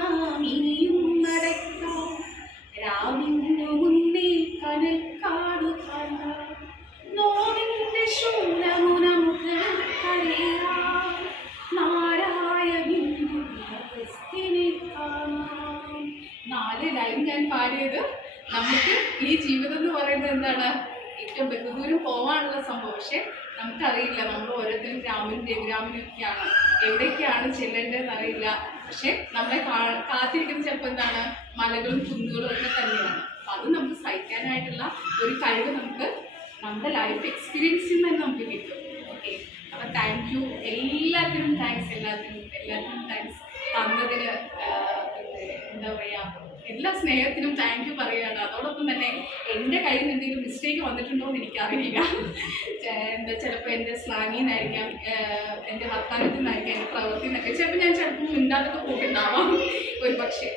നാം ഇനിയും നടക്കാം. രാവിനു മുന്നേ കനൽക്കാടു കാണാം. നോവിന്റെ ശൂലമു നമുക്ക് കരയാം. നാരായ ബിന്ദുവിനെ കാണാം. 4 ലൈൻ ഞാൻ പാടിയത് നമുക്ക് ഈ ജീവിതം എന്ന് പറയുന്നത് എന്താണ്, ഏറ്റവും ബഹുദൂരം പോകാനുള്ള സംഭവം. പക്ഷെ നമുക്കറിയില്ല, നമ്മൾ ഓരോരുത്തരും രാമനും രഘുരാമനും ഒക്കെയാണ്, എവിടേക്കാണ് ചെല്ലേണ്ടതെന്ന് അറിയില്ല. പക്ഷെ നമ്മളെ കാത്തിരിക്കുന്നത് ചിലപ്പോൾ എന്താണ്, മലകളും കുന്നുകളും ഒക്കെ തന്നെയാണ്. അപ്പം അത് നമുക്ക് സഹിക്കാനായിട്ടുള്ള ഒരു കഴിവ് നമുക്ക് നമ്മുടെ ലൈഫ് എക്സ്പീരിയൻസിൽ നിന്ന് നമുക്ക് കിട്ടും. ഓക്കെ, അപ്പം താങ്ക് യു, എല്ലാത്തിനും താങ്ക്സ്, എല്ലാത്തിനും താങ്ക്സ് തന്നതിന്. എന്താ പറയുക, എല്ലാ സ്നേഹത്തിനും താങ്ക് യു പറയുകയാണ്. അതോടൊപ്പം തന്നെ എൻ്റെ കയ്യിൽ നിന്ന് എന്തെങ്കിലും മിസ്റ്റേക്ക് വന്നിട്ടുണ്ടോ എന്ന് എനിക്കറിയില്ല. എന്താ ചിലപ്പോൾ എൻ്റെ സ്ലാങ്ങിൽ നിന്നായിരിക്കാം, എൻ്റെ വർത്തമാനത്തിൽ നിന്നായിരിക്കാം, എൻ്റെ പ്രവൃത്തി നിന്നൊക്കെ ചിലപ്പോൾ ഞാൻ മിണ്ടാതൊക്കെ പോയിട്ടുണ്ടാവാം ഒരു പക്ഷേ.